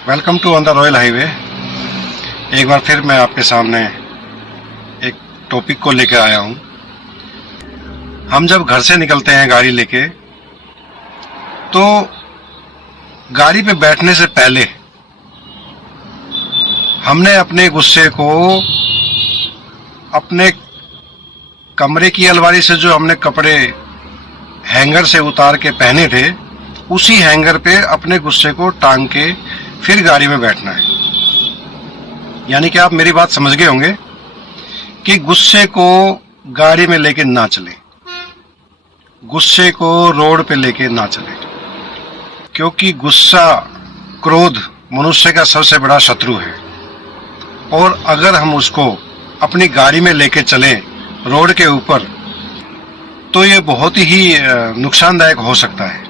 Welcome to on the royal highway. एक बार फिर मैं आपके सामने एक टॉपिक को लेकर आया हूं। हम जब घर से निकलते हैं गाड़ी लेके, तो गाड़ी पे बैठने से पहले हमने अपने गुस्से को अपने कमरे की अलमारी से जो हमने कपड़े हैंगर से उतार के पहने थे, उसी हैंगर पे अपने गुस्से को टांग के फिर गाड़ी में बैठना है। यानी कि आप मेरी बात समझ गए होंगे कि गुस्से को गाड़ी में लेके ना चले, गुस्से को रोड पे लेके ना चले, क्योंकि गुस्सा, क्रोध मनुष्य का सबसे बड़ा शत्रु है। और अगर हम उसको अपनी गाड़ी में लेके चलें रोड के ऊपर, तो ये बहुत ही नुकसानदायक हो सकता है।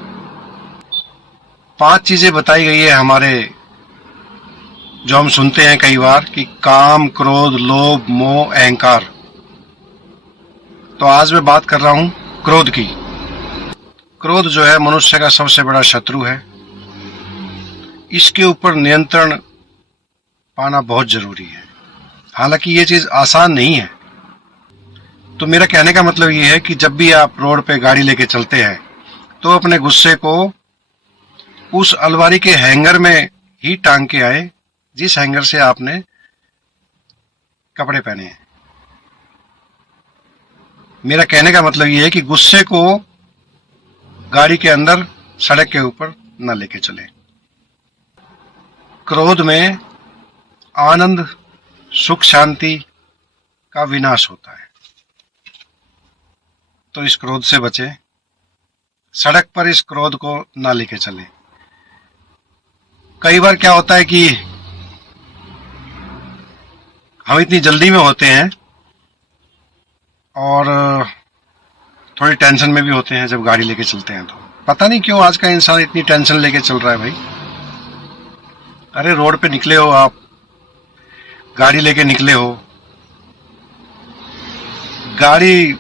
5 चीजें बताई गई है हमारे, जो हम सुनते हैं कई बार, कि काम, क्रोध, लोभ, मोह, अहंकार। तो आज मैं बात कर रहा हूं क्रोध की। क्रोध जो है मनुष्य का सबसे बड़ा शत्रु है। इसके ऊपर नियंत्रण पाना बहुत जरूरी है। हालांकि ये चीज आसान नहीं है। तो मेरा कहने का मतलब ये है कि जब भी आप रोड पे गाड़ी लेके चलते हैं, तो अपने गुस्से को उस अलमारी के हैंगर में ही टांग के आए, जिस हैंगर से आपने कपड़े पहने हैं। मेरा कहने का मतलब ये है कि गुस्से को गाड़ी के अंदर, सड़क के ऊपर न लेके चले। क्रोध में आनंद, सुख, शांति का विनाश होता है। तो इस क्रोध से बचे। सड़क पर इस क्रोध को ना लेके चले। कई बार क्या होता है कि हम इतनी जल्दी में होते हैं और थोड़ी टेंशन में भी होते हैं जब गाड़ी लेके चलते हैं। तो पता नहीं क्यों आज का इंसान इतनी टेंशन लेके चल रहा है भाई। अरे रोड पे निकले हो आप, गाड़ी लेके निकले हो, गाड़ी,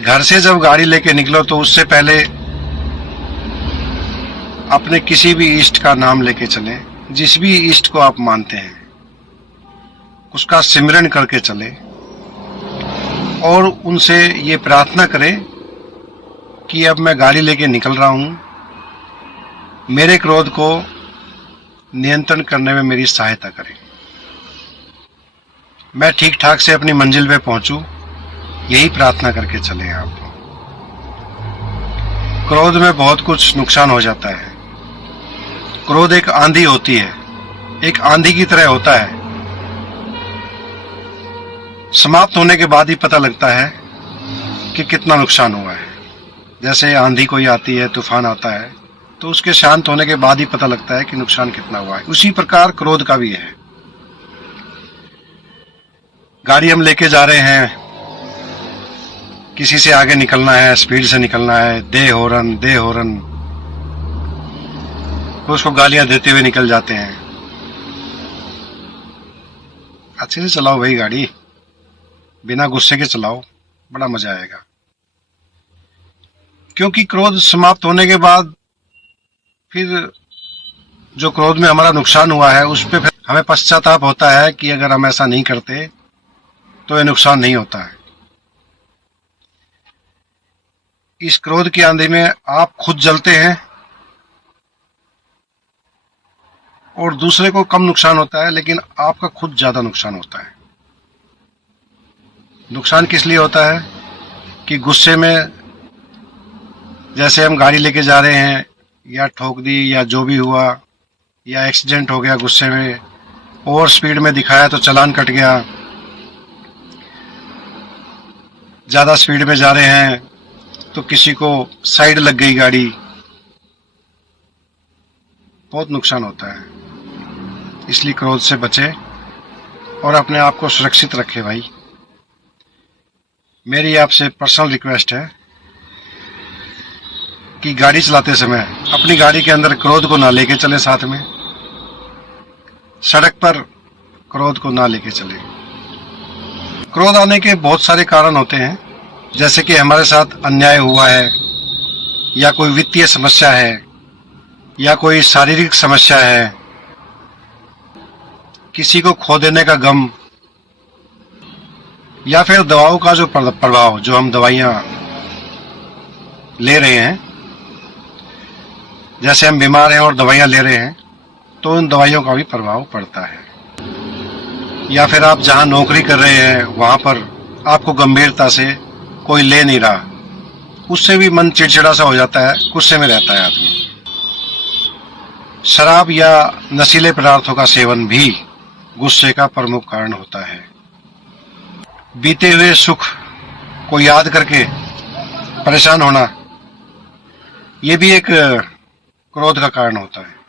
घर से जब गाड़ी लेके निकलो तो उससे पहले अपने किसी भी इष्ट का नाम लेके चलें। जिस भी इष्ट को आप मानते हैं उसका सिमरन करके चले और उनसे ये प्रार्थना करें कि अब मैं गाड़ी लेके निकल रहा हूं, मेरे क्रोध को नियंत्रण करने में मेरी सहायता करें, मैं ठीक ठाक से अपनी मंजिल पे पहुंचूं। यही प्रार्थना करके चले आप। क्रोध में बहुत कुछ नुकसान हो जाता है। क्रोध एक आंधी होती है, एक आंधी की तरह होता है। समाप्त होने के बाद ही पता लगता है कि कितना नुकसान हुआ है। जैसे आंधी कोई आती है, तूफान आता है, तो उसके शांत होने के बाद ही पता लगता है कि नुकसान कितना हुआ है। उसी प्रकार क्रोध का भी है। गाड़ी हम लेके जा रहे हैं, किसी से आगे निकलना है, स्पीड से निकलना है, दे हॉर्न, दे हॉर्न, तो उसको गालियां देते हुए निकल जाते हैं। अच्छे से चलाओ भाई गाड़ी, बिना गुस्से के चलाओ, बड़ा मजा आएगा। क्योंकि क्रोध समाप्त होने के बाद फिर जो क्रोध में हमारा नुकसान हुआ है, उस पर फिर हमें पश्चाताप होता है कि अगर हम ऐसा नहीं करते तो ये नुकसान नहीं होता है। इस क्रोध की आंधी में आप खुद जलते हैं और दूसरे को कम नुकसान होता है, लेकिन आपका खुद ज्यादा नुकसान होता है। नुकसान किस लिए होता है कि गुस्से में, जैसे हम गाड़ी लेके जा रहे हैं, या ठोक दी, या जो भी हुआ, या एक्सीडेंट हो गया गुस्से में, ओवर स्पीड में दिखाया तो चालान कट गया, ज्यादा स्पीड में जा रहे हैं तो किसी को साइड लग गई गाड़ी, बहुत नुकसान होता है। इसलिए क्रोध से बचे और अपने आप को सुरक्षित रखे भाई। मेरी आपसे पर्सनल रिक्वेस्ट है कि गाड़ी चलाते समय अपनी गाड़ी के अंदर क्रोध को ना लेके चले, साथ में सड़क पर क्रोध को ना लेके चले। क्रोध आने के बहुत सारे कारण होते हैं, जैसे कि हमारे साथ अन्याय हुआ है, या कोई वित्तीय समस्या है, या कोई शारीरिक समस्या है, किसी को खो देने का गम, या फिर दवाओं का जो प्रभाव, जो हम दवाइयाँ ले रहे हैं, जैसे हम बीमार हैं और दवाइयाँ ले रहे हैं तो उन दवाइयों का भी प्रभाव पड़ता है। या फिर आप जहाँ नौकरी कर रहे हैं वहाँ पर आपको गंभीरता से कोई ले नहीं रहा, उससे भी मन चिड़चिड़ा सा हो जाता है, गुस्से में रहता है आदमी। शराब या नशीले पदार्थों का सेवन भी गुस्से का प्रमुख कारण होता है। बीते हुए सुख को याद करके परेशान होना, ये भी एक क्रोध का कारण होता है।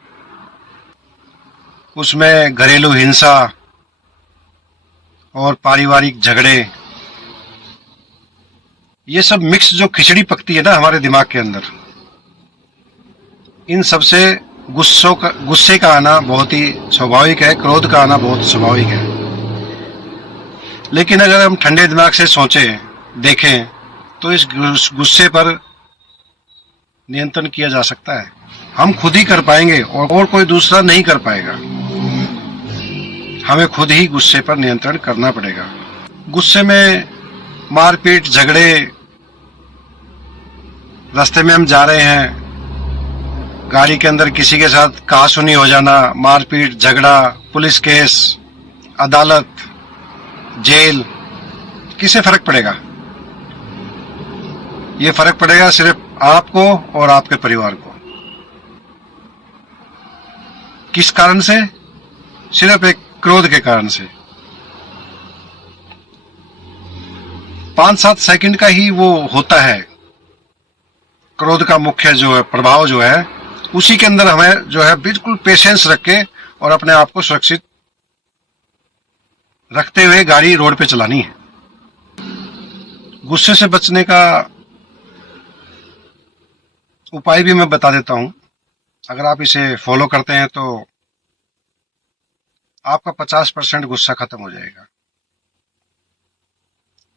उसमें घरेलू हिंसा और पारिवारिक झगड़े, ये सब मिक्स जो खिचड़ी पकती है ना हमारे दिमाग के अंदर, इन सबसे गुस्से का आना बहुत ही स्वाभाविक है, क्रोध का आना बहुत स्वाभाविक है। लेकिन अगर हम ठंडे दिमाग से सोचें, देखें, तो इस गुस्से पर नियंत्रण किया जा सकता है। हम खुद ही कर पाएंगे और कोई दूसरा नहीं कर पाएगा। हमें खुद ही गुस्से पर नियंत्रण करना पड़ेगा। गुस्से में मारपीट, झगड़े, रास्ते में हम जा रहे हैं, गाड़ी के अंदर किसी के साथ कहासुनी हो जाना, मारपीट, झगड़ा, पुलिस केस, अदालत, जेल, किसे फर्क पड़ेगा? ये फर्क पड़ेगा सिर्फ आपको और आपके परिवार को। किस कारण से? सिर्फ एक क्रोध के कारण से। 5-7 सेकंड का ही वो होता है क्रोध का मुख्य जो है प्रभाव, जो है उसी के अंदर हमें जो है बिल्कुल पेशेंस रख के और अपने आप को सुरक्षित रखते हुए गाड़ी रोड पे चलानी है। गुस्से से बचने का उपाय भी मैं बता देता हूं। अगर आप इसे फॉलो करते हैं तो आपका 50% गुस्सा खत्म हो जाएगा।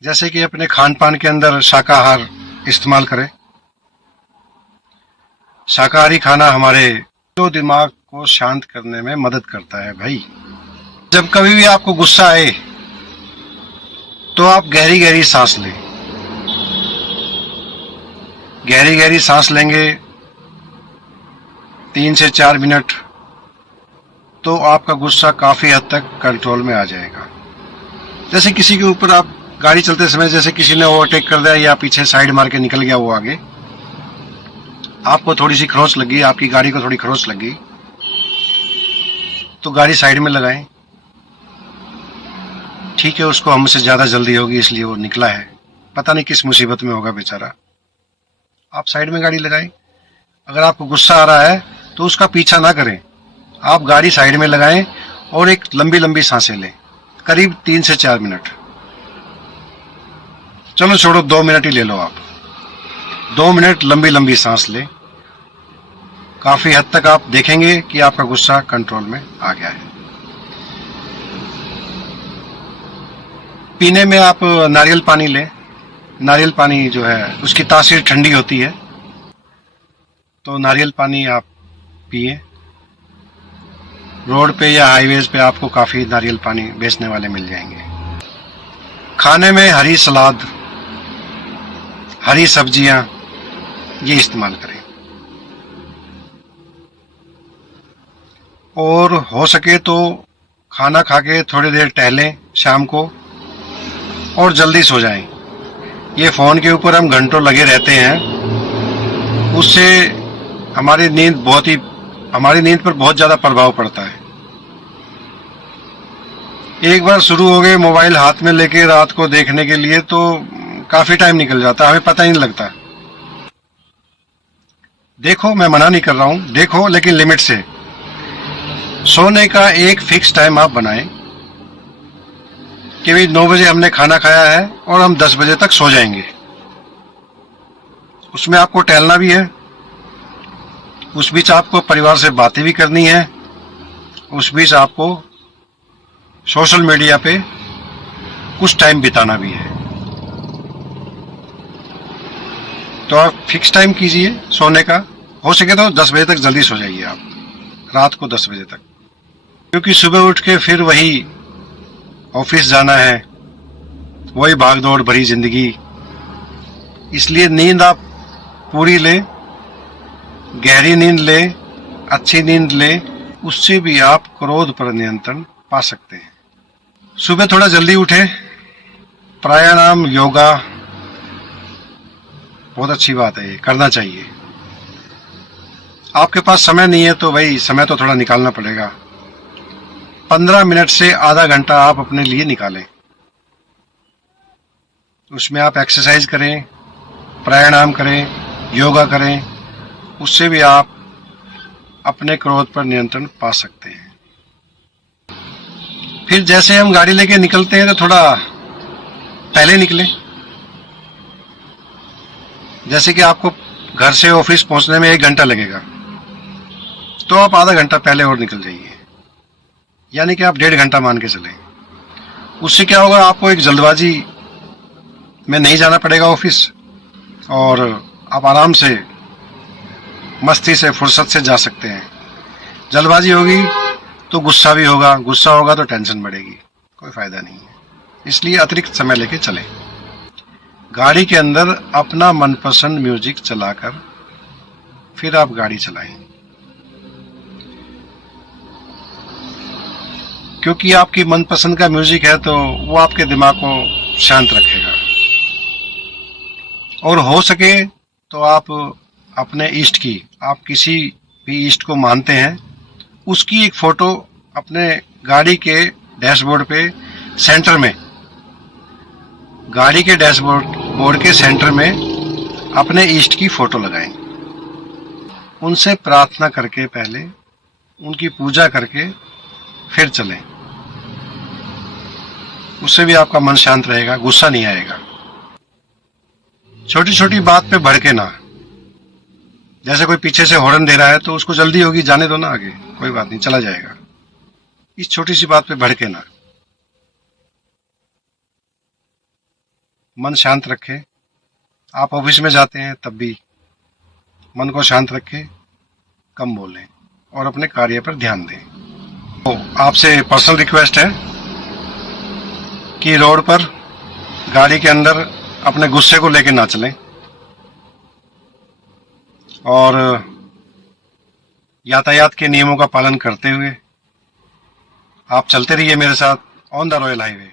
जैसे कि अपने खान पान के अंदर शाकाहार इस्तेमाल करें। शाकाहारी खाना हमारे तो दिमाग को शांत करने में मदद करता है भाई। जब कभी भी आपको गुस्सा आए तो आप गहरी गहरी सांस लें। गहरी गहरी सांस लेंगे 3 से 4 मिनट, तो आपका गुस्सा काफी हद तक कंट्रोल में आ जाएगा। जैसे किसी के ऊपर आप गाड़ी चलते समय जैसे किसी ने ओवरटेक कर दिया या पीछे साइड मार के निकल गया वो आगे, आपको थोड़ी सी खरोंच लगी, आपकी गाड़ी को थोड़ी खरोंच लगी, तो गाड़ी साइड में लगाएं। ठीक है, उसको हमसे ज्यादा जल्दी होगी इसलिए वो निकला है, पता नहीं किस मुसीबत में होगा बेचारा। आप साइड में गाड़ी लगाएं। अगर आपको गुस्सा आ रहा है तो उसका पीछा ना करें, आप गाड़ी साइड में लगाएं और एक लंबी लंबी सांसें लें, करीब 3 से 4 मिनट। चलो छोड़ो, 2 मिनट ही ले लो आप। 2 मिनट लंबी लंबी सांस लें। काफी हद तक आप देखेंगे कि आपका गुस्सा कंट्रोल में आ गया है। पीने में आप नारियल पानी लें। नारियल पानी जो है उसकी तासीर ठंडी होती है, तो नारियल पानी आप पिए। रोड पे या हाईवेज पे आपको काफी नारियल पानी बेचने वाले मिल जाएंगे। खाने में हरी सलाद, हरी सब्जियां, ये इस्तेमाल करें। और हो सके तो खाना खा के थोड़ी देर टहलें शाम को और जल्दी सो जाएं। ये फोन के ऊपर हम घंटों लगे रहते हैं, उससे हमारी नींद पर बहुत ज्यादा प्रभाव पड़ता है। एक बार शुरू हो गए मोबाइल हाथ में लेके रात को देखने के लिए तो काफी टाइम निकल जाता है, हमें पता ही नहीं लगता। देखो, मैं मना नहीं कर रहा हूं, देखो, लेकिन लिमिट से। सोने का एक फिक्स टाइम आप बनाएं कि भाई 9 बजे हमने खाना खाया है और हम 10 बजे तक सो जाएंगे। उसमें आपको टहलना भी है, उस बीच आपको परिवार से बातें भी करनी है, उस बीच आपको सोशल मीडिया पे कुछ टाइम बिताना भी है। तो आप फिक्स टाइम कीजिए सोने का, हो सके तो 10 बजे तक जल्दी सो जाइए आप, रात को 10 बजे तक, क्योंकि सुबह उठ के फिर वही ऑफिस जाना है, वही भागदौड़ भरी जिंदगी। इसलिए नींद आप पूरी लें, गहरी नींद लें, अच्छी नींद लें, उससे भी आप क्रोध पर नियंत्रण पा सकते हैं। सुबह थोड़ा जल्दी उठें, प्राणायाम योगा बहुत अच्छी बात है, ये करना चाहिए। आपके पास समय नहीं है तो वही समय तो थोड़ा निकालना पड़ेगा। 15 मिनट से आधा घंटा आप अपने लिए निकालें, उसमें आप एक्सरसाइज करें, प्राणायाम करें, योगा करें, उससे भी आप अपने क्रोध पर नियंत्रण पा सकते हैं। फिर जैसे हम गाड़ी लेके निकलते हैं तो थोड़ा पहले निकलें। जैसे कि आपको घर से ऑफिस पहुंचने में 1 घंटा लगेगा, तो आप आधा घंटा पहले और निकल जाइए, यानी कि आप 1.5 घंटा मान के चलें। उससे क्या होगा, आपको एक जल्दबाजी में नहीं जाना पड़ेगा ऑफिस, और आप आराम से मस्ती से फुर्सत से जा सकते हैं। जल्दबाजी होगी तो गुस्सा भी होगा, गुस्सा होगा तो टेंशन बढ़ेगी, कोई फायदा नहीं है। इसलिए अतिरिक्त समय लेके चलें। गाड़ी के अंदर अपना मनपसंद म्यूजिक चलाकर फिर आप गाड़ी चलाएं, क्योंकि आपकी मनपसंद का म्यूजिक है तो वो आपके दिमाग को शांत रखेगा। और हो सके तो आप अपने इष्ट की, आप किसी भी इष्ट को मानते हैं, उसकी एक फोटो अपने गाड़ी के डैशबोर्ड पे सेंटर में, गाड़ी के डैशबोर्ड के सेंटर में अपने इष्ट की फोटो लगाएं। उनसे प्रार्थना करके, पहले उनकी पूजा करके फिर चलें। उससे भी आपका मन शांत रहेगा, गुस्सा नहीं आएगा। छोटी छोटी बात पे भड़के ना। जैसे कोई पीछे से हॉर्न दे रहा है तो उसको जल्दी होगी, जाने दो ना आगे, कोई बात नहीं, चला जाएगा। इस छोटी सी बात पे भड़के ना। मन शांत रखें। आप ऑफिस में जाते हैं तब भी मन को शांत रखें, कम बोलें और अपने कार्य पर ध्यान दें। तो आपसे पर्सनल रिक्वेस्ट है कि रोड पर, गाड़ी के अंदर अपने गुस्से को लेकर ना चलें, और यातायात के नियमों का पालन करते हुए आप चलते रहिए मेरे साथ ऑन द रॉयल हाईवे।